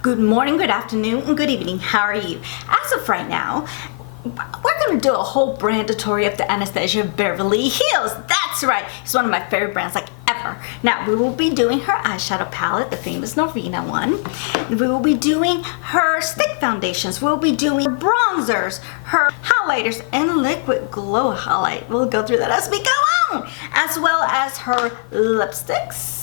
Good morning, good afternoon, and good evening. How are you? As of right now, we're going to do a whole brand tutorial of the Anastasia Beverly heels. That's right. It's one of my favorite brands like ever. Now, we will be doing her eyeshadow palette, the famous Norvina one. We will be doing her stick foundations. We'll be doing her bronzers, her highlighters, and liquid glow highlight. We'll go through that as we go on, as well as her lipsticks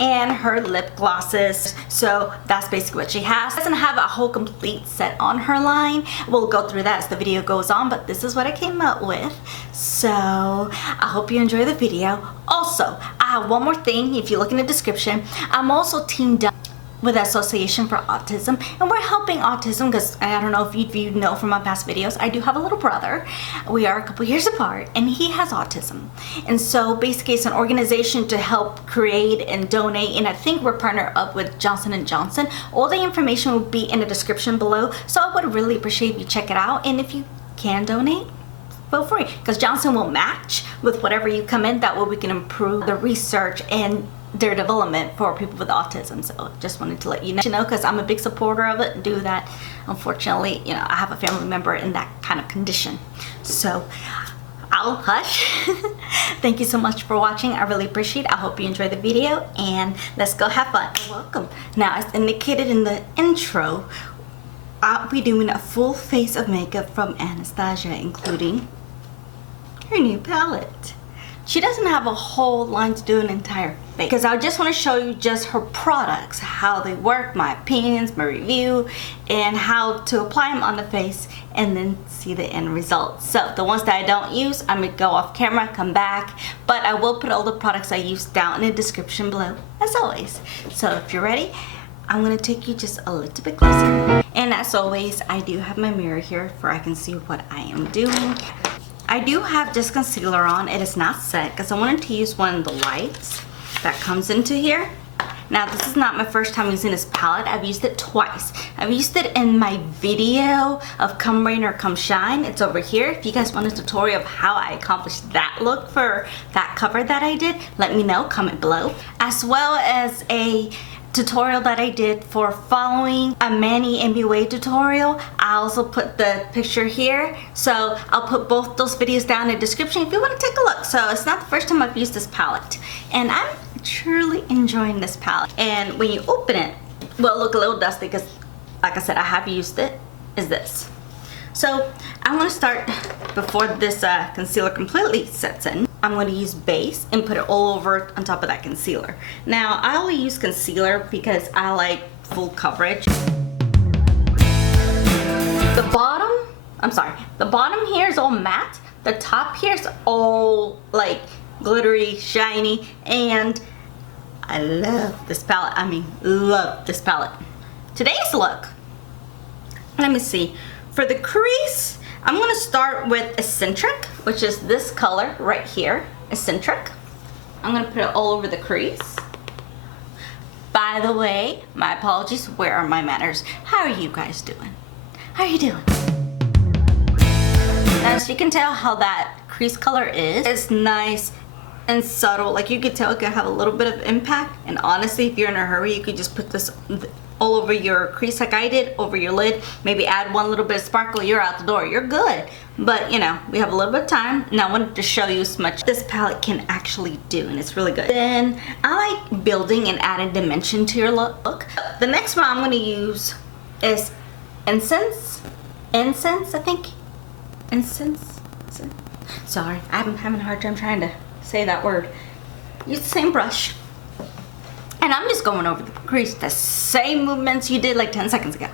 and her lip glosses. So that's basically what she has. She doesn't have a whole complete set on her line. We'll go through that as the video goes on, but this is what I came up with. So I hope you enjoy the video. Also, I have one more thing. If you look in the description, I'm also teamed up with the Association for Autism, and we're helping autism because I don't know if you know from my past videos, I do have a little brother. We are a couple years apart, and he has autism. And so basically it's an organization to help create and donate, and I think we're partnered up with Johnson & Johnson. All the information will be in the description below, so I would really appreciate if you check it out, and if you can donate, feel free, because Johnson will match with whatever you come in. That way we can improve the research and their development for people with autism. So just wanted to let you know, because I'm a big supporter of it and do that. Unfortunately, you know, I have a family member in that kind of condition. So I'll hush. Thank you so much for watching. I really appreciate it. I hope you enjoy the video, and let's go have fun. Welcome. Now, as indicated in the intro, I'll be doing a full face of makeup from Anastasia, including her new palette. She doesn't have a whole line to do an entire face, because I just want to show you just her products, how they work, my opinions, my review, and how to apply them on the face and then see the end result. So the ones that I don't use, I'm going to go off camera, come back, but I will put all the products I use down in the description below, as always. So if you're ready, I'm going to take you just a little bit closer. And as always, I do have my mirror here for I can see what I am doing. I do have just concealer on. It is not set because I wanted to use one of the lights that comes into here. Now, this is not my first time using this palette. I've used it twice. I've used it in my video of Come Rain or Come Shine. It's over here. If you guys want a tutorial of how I accomplished that look for that cover that I did, let me know, comment below. As well as a tutorial that I did for following a Manny MBA tutorial. I also put the picture here, so I'll put both those videos down in the description if you want to take a look. So it's not the first time I've used this palette, and I'm truly enjoying this palette. And when you open it, will look a little dusty because, like I said, I have used it, is this. So I'm going to start before this concealer completely sets in. I'm going to use base and put it all over on top of that concealer. Now, I only use concealer because I like full coverage. The bottom here is all matte. The top here is all like glittery, shiny, and I love this palette. I mean, love this palette. Today's look, let me see. For the crease, I'm going to start with Eccentric, which is this color right here, Eccentric. I'm going to put it all over the crease. By the way, my apologies, where are my manners? How are you guys doing? How are you doing? As you can tell how that crease color is, it's nice and subtle. Like you could tell it could have a little bit of impact, and honestly, if you're in a hurry, you could just put this all over your crease like I did, over your lid, maybe add one little bit of sparkle, you're out the door, you're good. But you know, we have a little bit of time, and I wanted to show you as much this palette can actually do, and it's really good. Then I like building and adding dimension to your look. The next one I'm going to use is Incense, I think. Incense. Sorry, I'm having a hard time trying to say that word. Use the same brush. And I'm just going over the crease, the same movements you did like 10 seconds ago.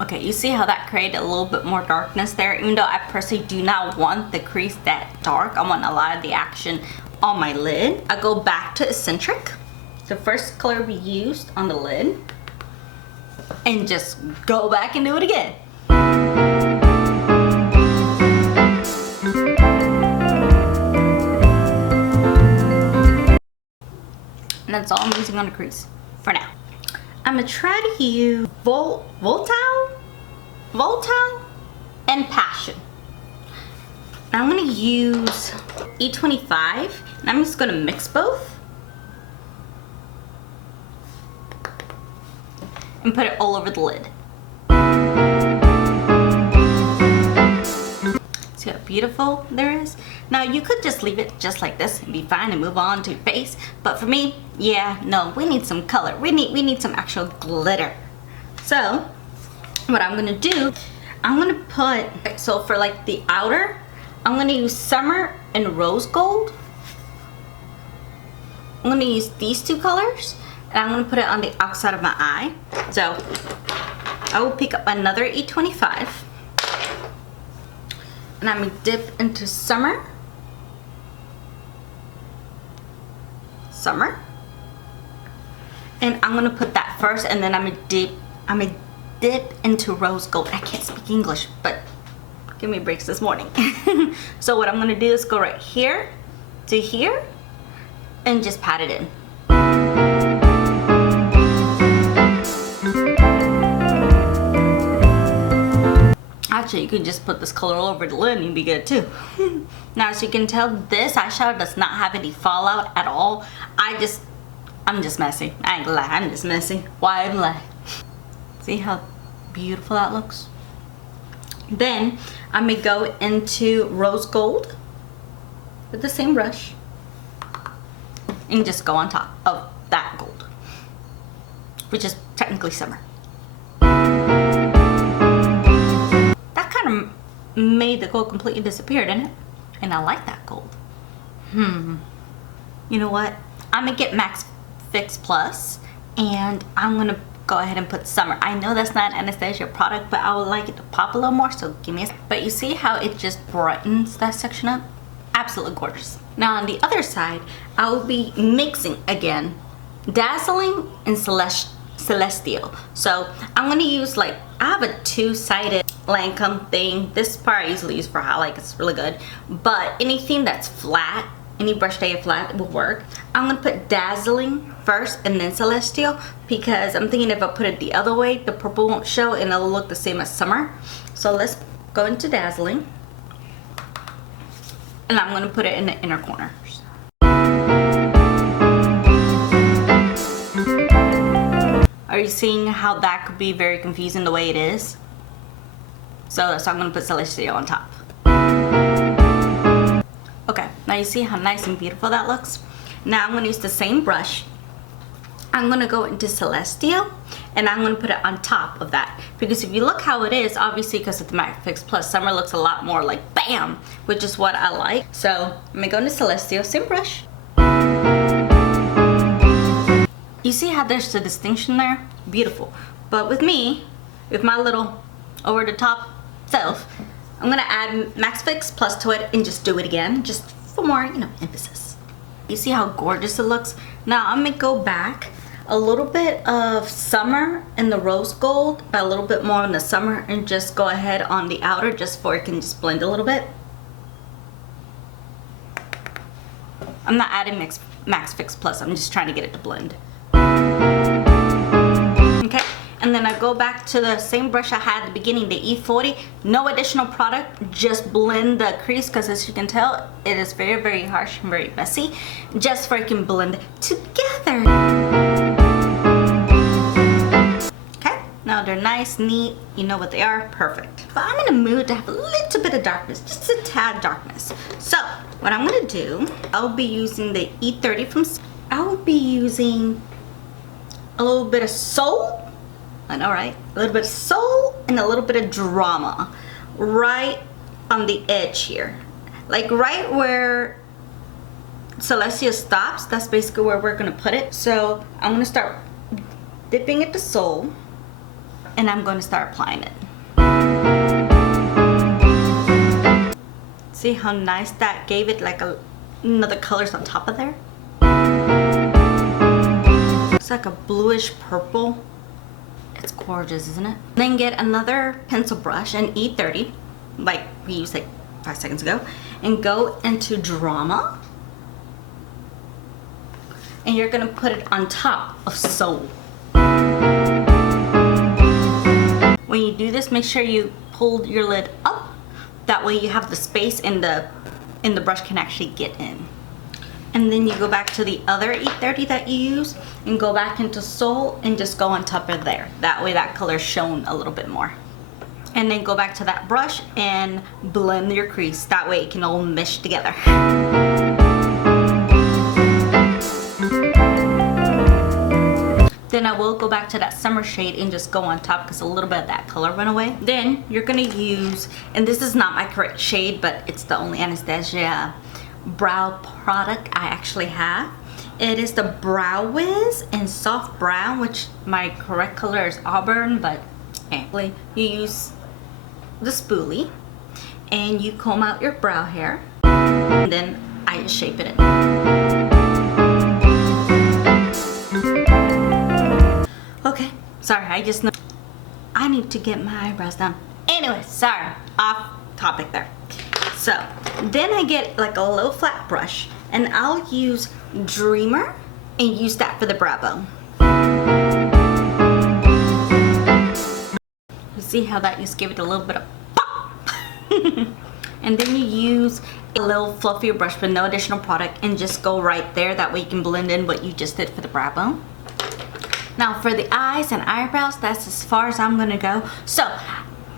Okay, you see how that created a little bit more darkness there? Even though I personally do not want the crease that dark, I want a lot of the action on my lid. I go back to Eccentric, the first color we used on the lid, and just go back and do it again. And that's all I'm using on the crease for now. I'm gonna try to use Volatile and Passion. And I'm gonna use E25, and I'm just gonna mix both and put it all over the lid. See how beautiful there is? Now you could just leave it just like this and be fine and move on to your face. But for me, yeah, no, we need some color. We need some actual glitter. So what I'm gonna do, I'm gonna put, so for like the outer, I'm gonna use Summer and Rose Gold. I'm gonna use these two colors and I'm gonna put it on the outside of my eye. So I will pick up another E25 and I'm gonna dip into Summer, and I'm gonna put that first, and then I'm gonna dip into Rose Gold. I can't speak English, but give me breaks this morning. So what I'm gonna do is go right here to here and just pat it in. Actually, you can just put this color all over the lid and you'll be good too. Now, as you can tell, this eyeshadow does not have any fallout at all. I'm just messy. I ain't gonna lie, I'm just messy. Why I'm like, see how beautiful that looks? Then I'm gonna go into Rose Gold with the same brush and just go on top of that gold, which is technically Summer. Made the gold completely disappear, didn't it? And I like that gold. You know what? I'm gonna get Max Fix Plus and I'm gonna go ahead and put Summer. I know that's not an Anastasia product, but I would like it to pop a little more, so give me a second. But you see how it just brightens that section up? Absolutely gorgeous. Now on the other side, I will be mixing again Dazzling and Celestial. So I'm gonna use, like, I have a two-sided Lancome thing. This part I usually use for highlight, it's really good. But anything that's flat, any brush that is flat will work. I'm gonna put Dazzling first and then Celestial, because I'm thinking if I put it the other way, the purple won't show and it'll look the same as Summer. So let's go into Dazzling. And I'm gonna put it in the inner corners. Are you seeing how that could be very confusing the way it is? So I'm gonna put Celestial on top. Okay, now you see how nice and beautiful that looks? Now I'm gonna use the same brush. I'm gonna go into Celestial and I'm gonna put it on top of that. Because if you look how it is, obviously because of the Max Fix Plus, Summer looks a lot more like bam, which is what I like. So I'm gonna go into Celestial, same brush. You see how there's a distinction there? Beautiful. But with me, with my little over the top self, I'm gonna add Max Fix Plus to it and just do it again, just for more, you know, emphasis. You see how gorgeous it looks? Now I'm gonna go back a little bit of Summer in the Rose Gold, a little bit more in the Summer, and just go ahead on the outer just for it can just blend a little bit. I'm not adding Max Fix Plus, I'm just trying to get it to blend. Okay, and then I go back to the same brush I had at the beginning, the E40. No additional product, just blend the crease, because as you can tell, it is very, very harsh and very messy, just so it can blend together. Okay, now they're nice, neat, you know what they are, perfect. But I'm in a mood to have a little bit of darkness, just a tad darkness. So what I'm gonna do, I'll be using the E30 from, I'll be using a little bit of Soul, I know, right? A little bit of Soul and a little bit of Drama right on the edge here. Like right where Celestial stops, that's basically where we're gonna put it. So I'm gonna start dipping it to Soul and I'm gonna start applying it. See how nice that gave it like another colors on top of there? Looks like a bluish purple. It's gorgeous, isn't it? Then get another pencil brush, an E30, like we used like 5 seconds ago, and go into Drama. And you're gonna put it on top of Soul. When you do this, make sure you pull your lid up. That way you have the space and the brush can actually get in. And then you go back to the other 830 that you use and go back into Soul and just go on top of there. That way that color's shown a little bit more. And then go back to that brush and blend your crease. That way it can all mesh together. Then I will go back to that summer shade and just go on top because a little bit of that color went away. Then you're gonna use, and this is not my correct shade, but it's the only Anastasia brow product I actually have. It is the Brow Wiz in Soft Brown, which my correct color is Auburn, but anyway, you use the spoolie and you comb out your brow hair, and then I just shape it in. Okay, sorry, I need to get my eyebrows done. Anyway, sorry, off topic there. So then I get like a low flat brush and I'll use Dreamer and use that for the brow bone. You see how that just gave it a little bit of pop? And then you use a little fluffier brush with no additional product and just go right there. That way you can blend in what you just did for the brow bone. Now for the eyes and eyebrows, that's as far as I'm gonna go. So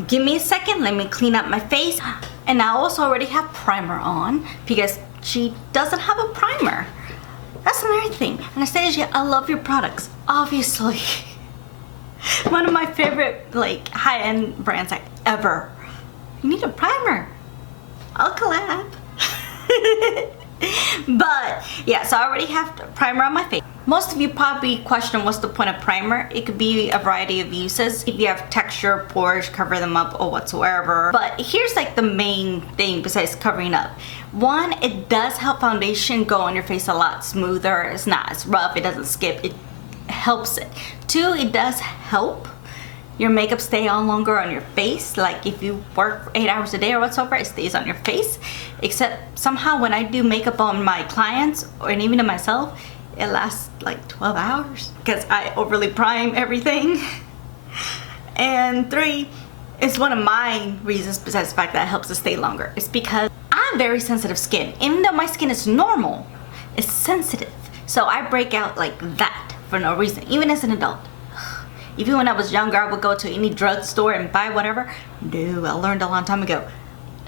give me a second, let me clean up my face. And I also already have primer on because she doesn't have a primer. That's another thing. Anastasia, I love your products, obviously. One of my favorite like high-end brands like ever. You need a primer. I'll collab. But yeah, so I already have primer on my face. Most of you probably question what's the point of primer. It could be a variety of uses. If you have texture, pores, cover them up or whatsoever. But here's like the main thing besides covering up. One, it does help foundation go on your face a lot smoother. It's not as rough, it doesn't skip, it helps it. Two, it does help your makeup stay on longer on your face. Like if you work 8 hours a day or whatsoever, it stays on your face. Except somehow when I do makeup on my clients or even on myself, it lasts like 12 hours because I overly prime everything. And three, it's one of my reasons besides the fact that it helps it stay longer. It's because I have very sensitive skin. Even though my skin is normal, it's sensitive. So I break out like that for no reason, even as an adult. Even when I was younger, I would go to any drugstore and buy whatever. No, I learned a long time ago,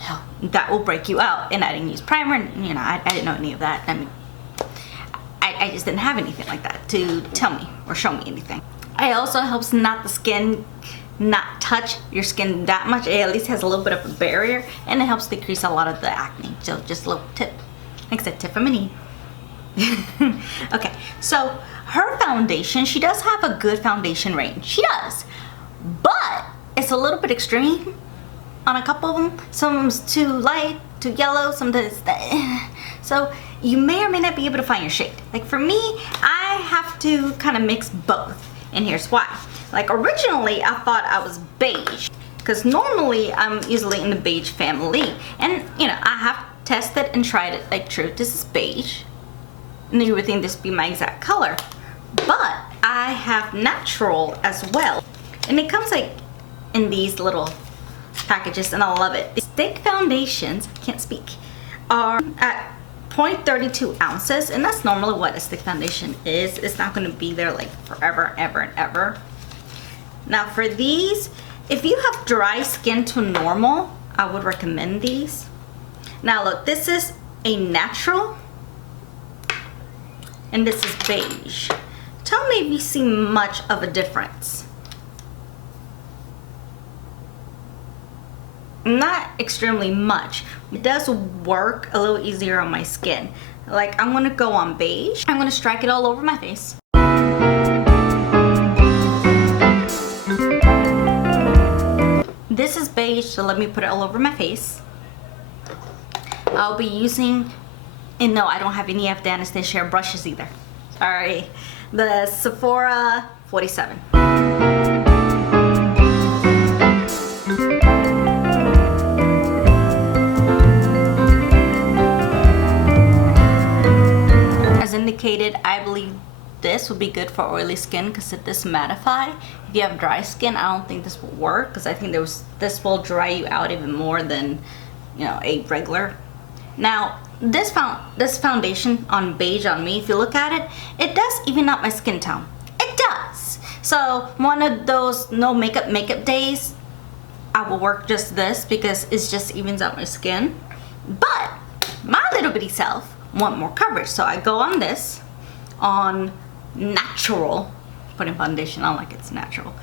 no, that will break you out. And I didn't use primer, and you know, I didn't know any of that. I mean, I just didn't have anything like that to tell me or show me anything. It also helps not the skin not touch your skin that much. It at least has a little bit of a barrier, and it helps decrease a lot of the acne. So just a little tip. Like I said, tip from Enid. Okay, so her foundation, she does have a good foundation range. She does, but it's a little bit extreme on a couple of them. Some of them's too light, too yellow, sometimes so you may or may not be able to find your shade. Like for me, I have to kind of mix both, and here's why. Like originally I thought I was beige because normally I'm usually in the beige family, and you know, I have tested and tried it. Like true, this is beige and you would think this would be my exact color, but I have natural as well, and it comes like in these little packages, and I love it. These thick foundations, can't speak, are at 0.32 ounces, and that's normally what a stick foundation is. It's not going to be there like forever, ever, and ever. Now for these, if you have dry skin to normal, I would recommend these. Now look, this is a natural, and this is beige. Tell me if you see much of a difference. Not extremely much. It does work a little easier on my skin. Like I'm gonna go on beige. I'm gonna strike it all over my face. This is beige, so let me put it all over my face. I'll be using, and no, I don't have any of the Anastasia brushes either. Sorry. The Sephora 47. As indicated, I believe this would be good for oily skin because it does mattify. If you have dry skin, I don't think this will work because I think this will dry you out even more than, you know, a regular. Now, this foundation on Beige on me, if you look at it, it does even out my skin tone. It does. So one of those no makeup days, I will work just this because it just evens out my skin. But my little bitty self want more coverage, so I go on this, on natural, putting foundation on like it's natural,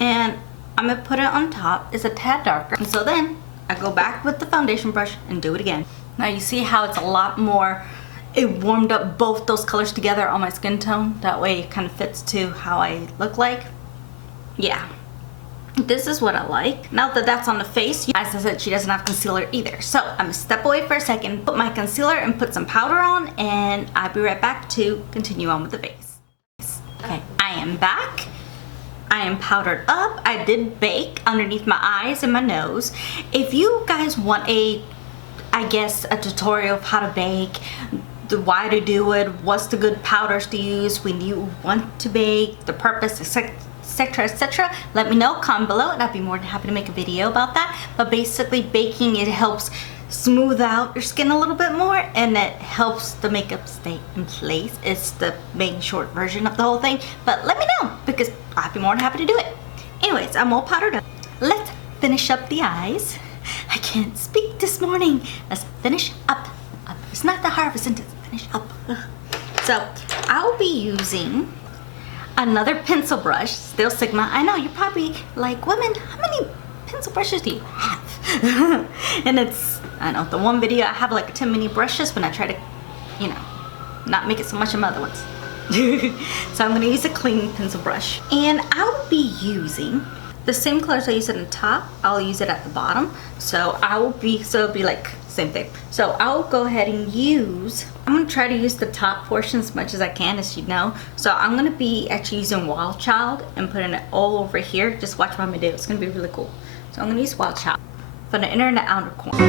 and I'm gonna put it on top. It's a tad darker, and so then I go back with the foundation brush and do it again. Now you see how it's a lot more, it warmed up both those colors together on my skin tone. That way it kind of fits to how I look like. Yeah, this is what I like. Now that that's on the face, as I said, she doesn't have concealer either. So I'm gonna step away for a second, put my concealer and put some powder on, and I'll be right back to continue on with the base. Okay, I am back. I am powdered up. I did bake underneath my eyes and my nose. If you guys want a tutorial of how to bake, why to do it, what's the good powders to use when you want to bake, the purpose, etc, etc, let me know, comment below, and I'd be more than happy to make a video about that. But basically, baking, it helps smooth out your skin a little bit more, and it helps the makeup stay in place. It's the main short version of the whole thing, but let me know because I'd be more than happy to do it. Anyways, I'm all powdered up. Let's finish up the eyes. I can't speak this morning. Let's finish up. It's not that hard of a sentence. Finish up. So I'll be using another pencil brush, still Sigma. I know you're probably like, women, how many pencil brushes do you have? And it's, I know, the one video I have like 10 mini brushes when I try to, you know, not make it so much in my other ones. So I'm gonna use a clean pencil brush, and I'll be using the same colors I use at the top. I'll use it at the bottom. So it'll be like same thing. So I'll go ahead and use, I'm gonna try to use the top portion as much as I can, as you know. So I'm gonna be actually using Wild Child and putting it all over here. Just watch what I'm gonna do. It's gonna be really cool. So I'm gonna use Wild Child for the inner and the outer corner.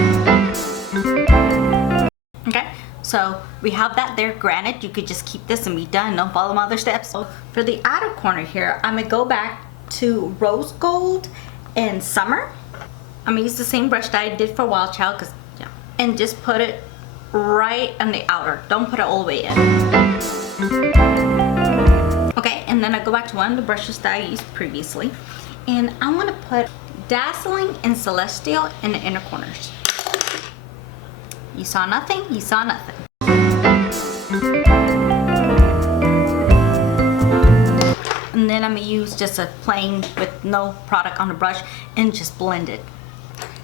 Okay, so we have that there. Granted, you could just keep this and be done. Don't follow my other steps. So for the outer corner here, I'm gonna go back to Rose Gold and Summer. I'm gonna use the same brush that I did for Wild Child, cause yeah, and just put it right on the outer. Don't put it all the way in. Okay, and then I go back to one of the brushes that I used previously, and I want to put Dazzling and Celestial in the inner corners. You saw nothing, you saw nothing. And then I'm gonna use just a plain with no product on the brush and just blend it.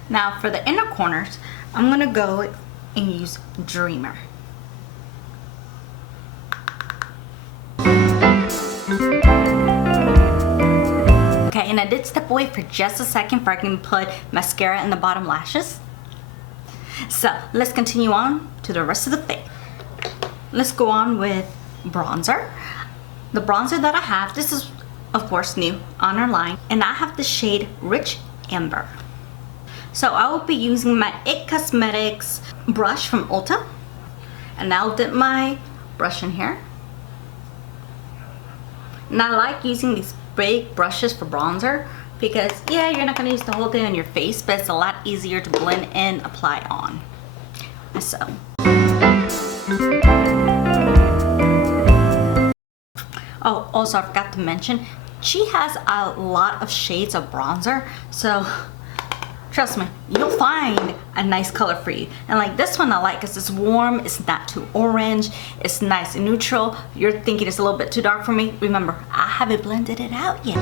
Now for the inner corners, I'm gonna go and use Dreamer. Okay, and I did step away for just a second before I can put mascara in the bottom lashes. So let's continue on to the rest of the face. Let's go on with bronzer. The bronzer that I have, this is of course new on our line, and I have the shade Rich Amber. So I will be using my IT Cosmetics brush from Ulta, and I'll dip my brush in here. And I like using these big brushes for bronzer because, yeah, you're not going to use the whole thing on your face, but it's a lot easier to blend and apply on. So oh, also I forgot to mention, she has a lot of shades of bronzer, so trust me, you'll find a nice color for you. And like this one I like because it's warm, it's not too orange, it's nice and neutral. You're thinking it's a little bit too dark for me. Remember, I haven't blended it out yet.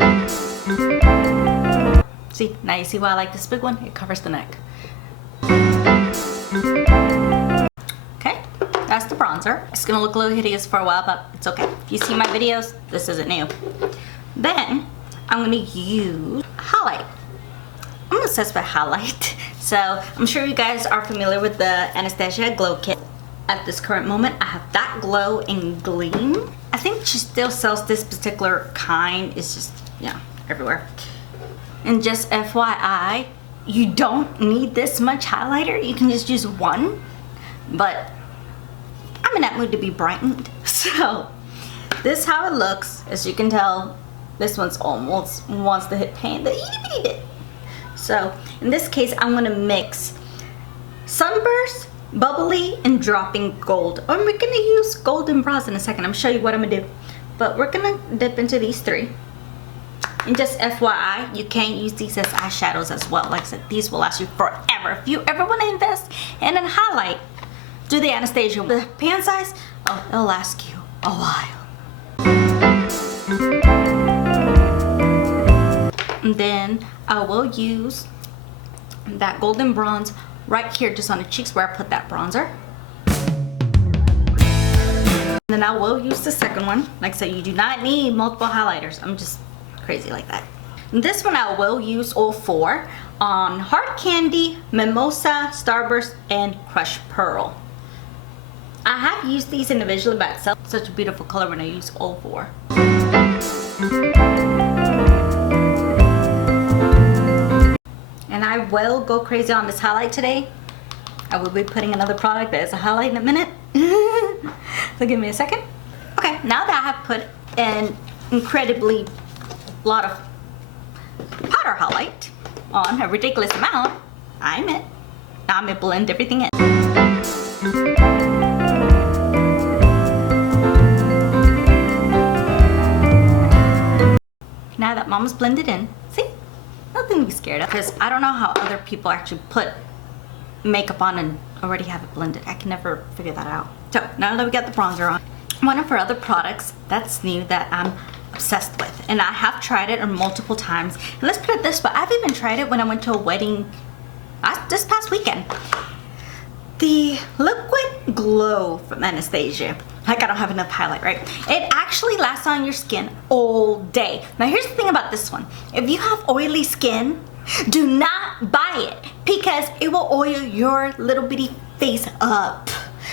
See, now you see why I like this big one? It covers the neck. Okay, that's the bronzer. It's gonna look a little hideous for a while, but it's okay. If you see my videos, this isn't new. Then I'm gonna use highlight. I'm obsessed with highlight. So I'm sure you guys are familiar with the Anastasia Glow Kit. At this current moment, I have that glow in Gleam. I think she still sells this particular kind. It's just, yeah, everywhere. And just FYI, you don't need this much highlighter. You can just use one, but I'm in that mood to be brightened. So this is how it looks. As you can tell, this one's almost wants to hit pan, the itty bitty bit. So in this case, I'm gonna mix Sunburst bubbly and dropping gold. And we're gonna use golden bronze in a second. I'm gonna show you what I'm gonna do. But we're gonna dip into these three. And just FYI, you can use these as eyeshadows as well. Like I said, these will last you forever. If you ever want to invest in a highlight, do the Anastasia. The pan size, oh, it'll last you a while. And then I will use that golden bronze right here just on the cheeks where I put that bronzer. And then I will use the second one. Like I said, you do not need multiple highlighters. I'm just crazy like that. And this one I will use all four on Hard Candy, Mimosa, Starburst, and Crushed Pearl. I have used these individually by itself. Such a beautiful color when I use all four. And I will go crazy on this highlight today. I will be putting another product that is a highlight in a minute. So give me a second. Okay, now that I have put an incredibly lot of powder highlight on, a ridiculous amount, now I'm gonna blend everything in. Now that Mama's blended in, see? Nothing to be scared of, because I don't know how other people actually put makeup on and already have it blended. I can never figure that out. So now that we got the bronzer on, one of our other products that's new that I'm obsessed with, and I have tried it multiple times. And let's put it this way, I've even tried it when I went to a wedding this past weekend. The Liquid Glow from Anastasia. Like I don't have enough highlight, right? It actually lasts on your skin all day. Now here's the thing about this one. If you have oily skin, do not buy it because it will oil your little bitty face up.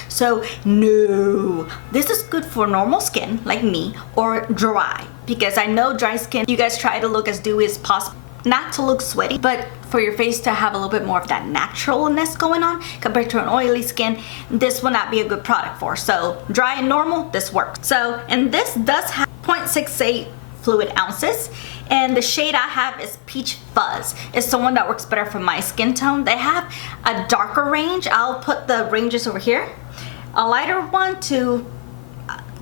So no, this is good for normal skin like me or dry, because I know dry skin, you guys try to look as dewy as possible, not to look sweaty, but for your face to have a little bit more of that naturalness going on compared to an oily skin. This will not be a good product for. So dry and normal, this works. So, and this does have 0.68 fluid ounces, and the shade I have is Peach Fuzz. It's the one that works better for my skin tone. They have a darker range. I'll put the ranges over here. A lighter one to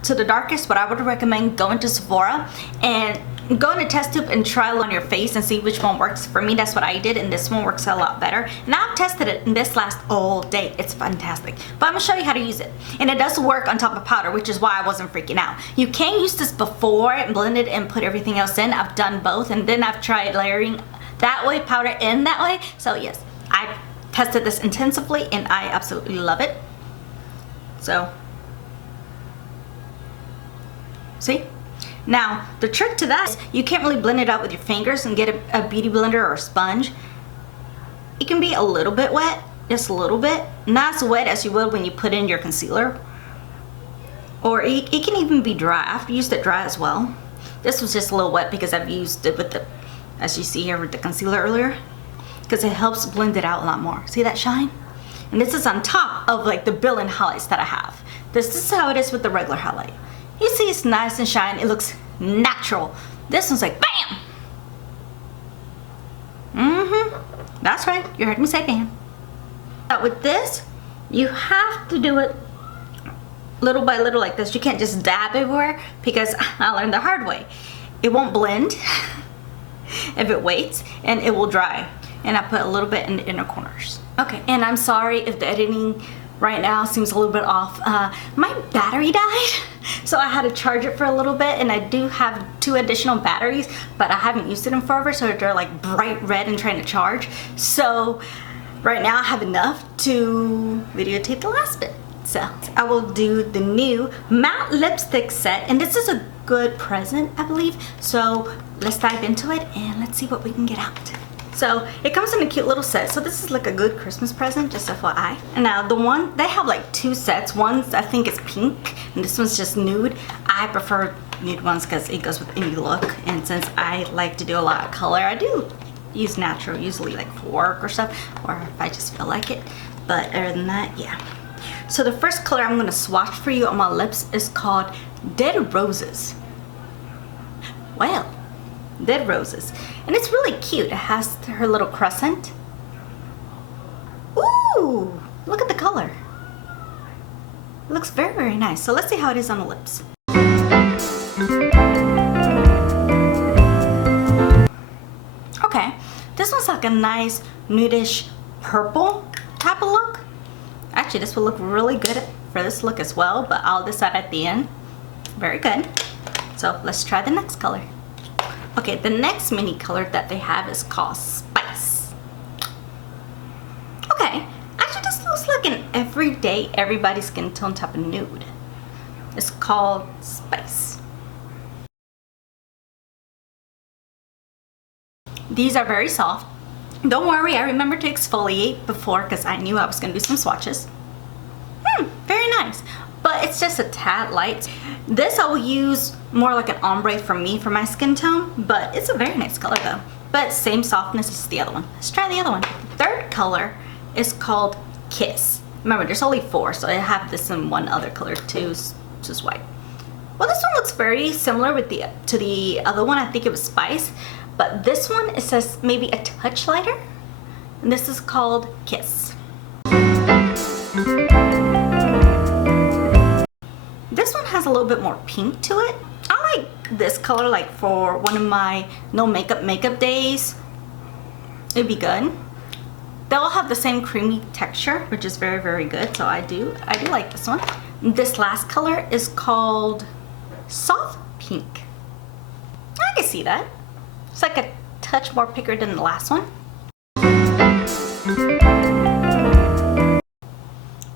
the darkest, but I would recommend going to Sephora and go in a test tube and try it on your face and see which one works. For me, that's what I did, and this one works a lot better. And I've tested it, and this lasts all day. It's fantastic. But I'm gonna show you how to use it. And it does work on top of powder, which is why I wasn't freaking out. You can use this before and blend it and put everything else in. I've done both, and then I've tried layering that way, powder in that way. So yes, I tested this intensively, and I absolutely love it. So, see? Now, the trick to that is you can't really blend it out with your fingers and get a beauty blender or a sponge. It can be a little bit wet, just a little bit. Not as wet as you would when you put in your concealer. Or it can even be dry. I've used it dry as well. This was just a little wet because I've used it with the, as you see here, with the concealer earlier. Because it helps blend it out a lot more. See that shine? And this is on top of like the built-in highlights that I have. This is how it is with the regular highlight. You see it's nice and shiny, it looks natural. This one's like BAM! That's right, you heard me say BAM. But with this, you have to do it little by little like this. You can't just dab everywhere because I learned the hard way. It won't blend if it waits, and it will dry. And I put a little bit in the inner corners. Okay, and I'm sorry if the editing right now seems a little bit off. My battery died, so I had to charge it for a little bit, and I do have 2 additional batteries, but I haven't used it in forever, so they're like bright red and trying to charge. So right now I have enough to videotape the last bit. So I will do the new matte lipstick set, and this is a good present, I believe. So let's dive into it and let's see what we can get out. So it comes in a cute little set. So this is like a good Christmas present, just FYI. And now the one, they have like 2 sets. One's I think is pink, and this one's just nude. I prefer nude ones because it goes with any look. And since I like to do a lot of color, I do use natural, usually like for work or stuff, or if I just feel like it. But other than that, yeah. So the first color I'm gonna swatch for you on my lips is called Dead Roses. Well, Dead Roses. And it's really cute. It has her little crescent. Ooh, look at the color. looks very, very nice. So let's see how it is on the lips. Okay, this one's like a nice nudish purple type of look. Actually, this will look really good for this look as well, but I'll decide at the end. Very good. So let's try the next color. Okay, the next mini color that they have is called Spice. Okay, actually this looks like an everyday, everybody's skin tone type of nude. It's called Spice. These are very soft. Don't worry, I remember to exfoliate before because I knew I was going to do some swatches. Very nice. But it's just a tad light. This I will use more like an ombre for me, for my skin tone, but it's a very nice color though. But same softness as the other one. Let's try the other one. The third color is called Kiss. Remember, there's only 4, so I have this in one other color too, which is white. Well, this one looks very similar with to the other one. I think it was Spice, but this one, it says maybe a touch lighter, and this is called Kiss. This one has a little bit more pink to it. I like this color like for one of my no makeup days. It'd be good. They all have the same creamy texture, which is very, very good. So I do like this one. This last color is called Soft Pink. I can see that. It's like a touch more pinker than the last one.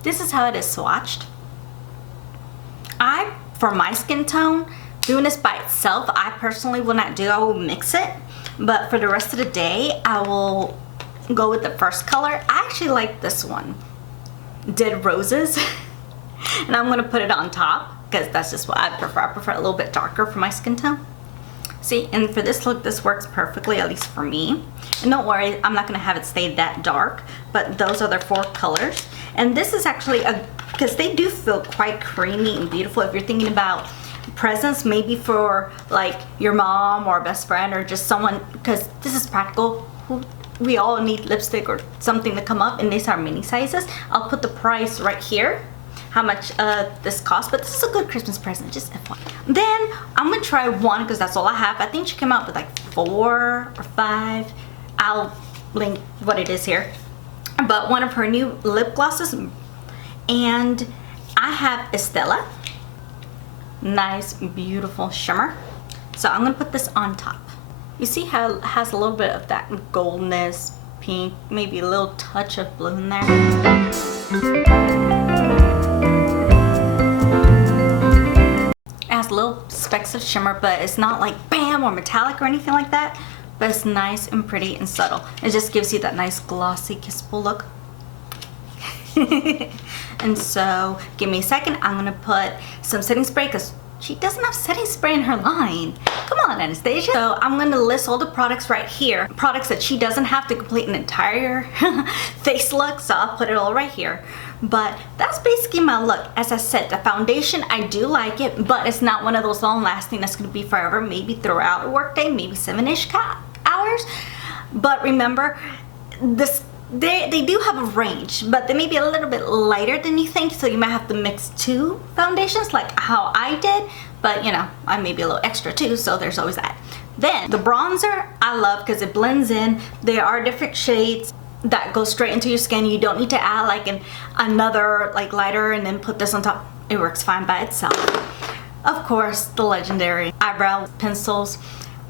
This is how it is swatched. For my skin tone, doing this by itself, I personally will not do. I will mix it, but for the rest of the day, I will go with the first color. I actually like this one, Dead Roses, and I'm gonna put it on top because that's just what I prefer. I prefer a little bit darker for my skin tone. See, and for this look, this works perfectly, at least for me. And don't worry, I'm not gonna have it stay that dark, but those are the 4 colors. And this is actually because they do feel quite creamy and beautiful. If you're thinking about presents, maybe for like your mom or best friend or just someone, because this is practical. We all need lipstick or something to come up, and these are mini sizes. I'll put the price right here, how much this costs, but this is a good Christmas present, just FYI. Then I'm gonna try one because that's all I have. I think she came out with like 4 or 5. I'll link what it is here. But one of her new lip glosses, and I have Estella. Nice, beautiful shimmer. So I'm gonna put this on top. You see how it has a little bit of that goldness, pink, maybe a little touch of blue in there. It has little specks of shimmer, but it's not like bam or metallic or anything like that. But it's nice and pretty and subtle. It just gives you that nice glossy, kissable look. And so, give me a second. I'm gonna put some setting spray because she doesn't have setting spray in her line. Come on, Anastasia. So I'm gonna list all the products right here. Products that she doesn't have to complete an entire face look, so I'll put it all right here. But that's basically my look. As I said, the foundation, I do like it, but it's not one of those long lasting that's gonna be forever, maybe throughout a workday, maybe 7-ish hours. But remember, this they do have a range, but they may be a little bit lighter than you think, so you might have to mix 2 foundations like how I did, but you know, I may be a little extra too, so there's always that. Then the bronzer I love because it blends in. There are different shades that go straight into your skin. You don't need to add like another like lighter and then put this on top. It works fine by itself. Of course, the legendary eyebrow pencils.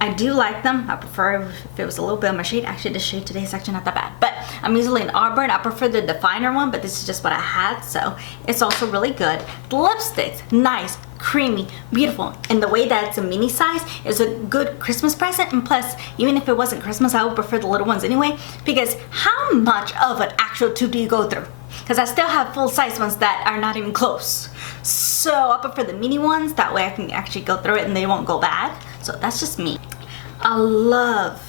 I do like them. I prefer if it was a little bit of my shade. Actually, the shade today is actually not that bad. But I'm usually an Auburn. I prefer the definer one, but this is just what I had, so it's also really good. The lipsticks, nice, creamy, beautiful. And the way that it's a mini size is a good Christmas present. And plus, even if it wasn't Christmas, I would prefer the little ones anyway, because how much of an actual tube do you go through? Because I still have full size ones that are not even close. So I prefer the mini ones. That way I can actually go through it and they won't go bad. So that's just me. I love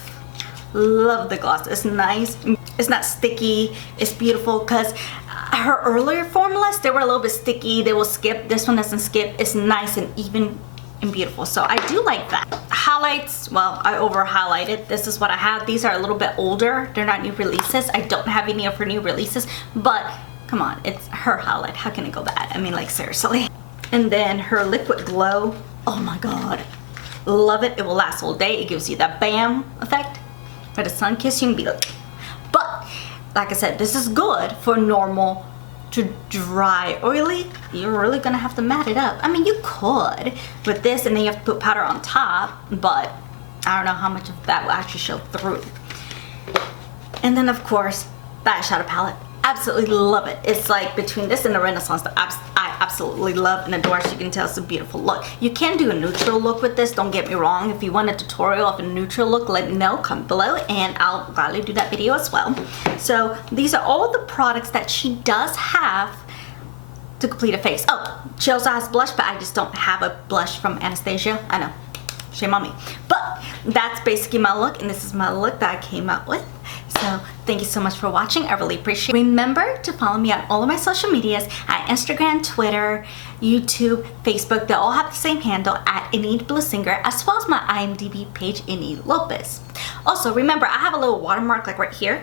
the gloss. It's nice. It's not sticky. It's beautiful because her earlier formulas, they were a little bit sticky. They will skip. This one doesn't skip. It's nice and even and beautiful. So I do like that. Highlights, well, I over highlighted. This is what I have. These are a little bit older. They're not new releases. I don't have any of her new releases, but Come on, it's her highlight. How can it go bad? I mean, like, seriously. And then her liquid glow. Oh my god. Love it. It will last all day. It gives you that bam effect. For the sun kiss, you can be like... But, like I said, this is good for normal to dry oily. You're really gonna have to mat it up. I mean, you could with this, and then you have to put powder on top, but I don't know how much of that will actually show through. And then, of course, the eyeshadow palette. Absolutely love it. It's like between this and the Renaissance that I absolutely love and adore. As you can tell, it's a beautiful look. You can do a neutral look with this, don't get me wrong. If you want a tutorial of a neutral look, let me know, comment below, and I'll gladly do that video as well. So these are all the products that she does have to complete a face. Oh, she also has blush, but I just don't have a blush from Anastasia. I know, shame on me. But that's basically my look, and this is my look that I came out with. So thank you so much for watching. I really appreciate it. Remember to follow me on all of my social medias at Instagram, Twitter, YouTube, Facebook. They all have the same handle at Enidbluesinger, as well as my IMDb page, Enid Lopez. Also, remember, I have a little watermark like right here.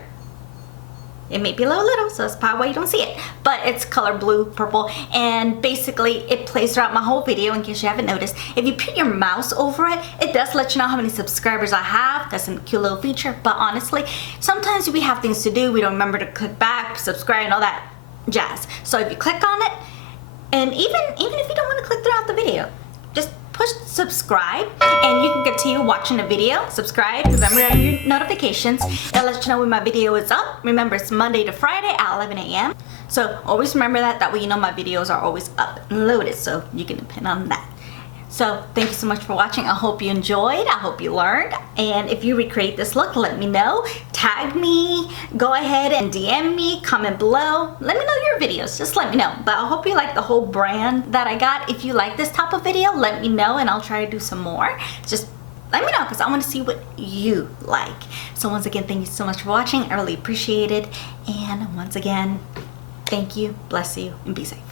It may be a little, so that's probably why you don't see it. But it's color blue, purple, and basically it plays throughout my whole video in case you haven't noticed. If you put your mouse over it, it does let you know how many subscribers I have. That's a cute little feature. But honestly, sometimes we have things to do. We don't remember to click back, subscribe, and all that jazz. So if you click on it, and even if you don't want to click throughout the video, just push subscribe and you can continue watching the video. Subscribe, remember your notifications. It'll let you know when my video is up. Remember, it's Monday to Friday at 11 a.m. So always remember that. That way you know my videos are always up and loaded, so you can depend on that. So thank you so much for watching. I hope you enjoyed. I hope you learned. And if you recreate this look, let me know. Tag me. Go ahead and DM me. Comment below. Let me know your videos. Just let me know. But I hope you like the whole brand that I got. If you like this type of video, let me know and I'll try to do some more. Just let me know because I want to see what you like. So once again, thank you so much for watching. I really appreciate it. And once again, thank you, bless you, and be safe.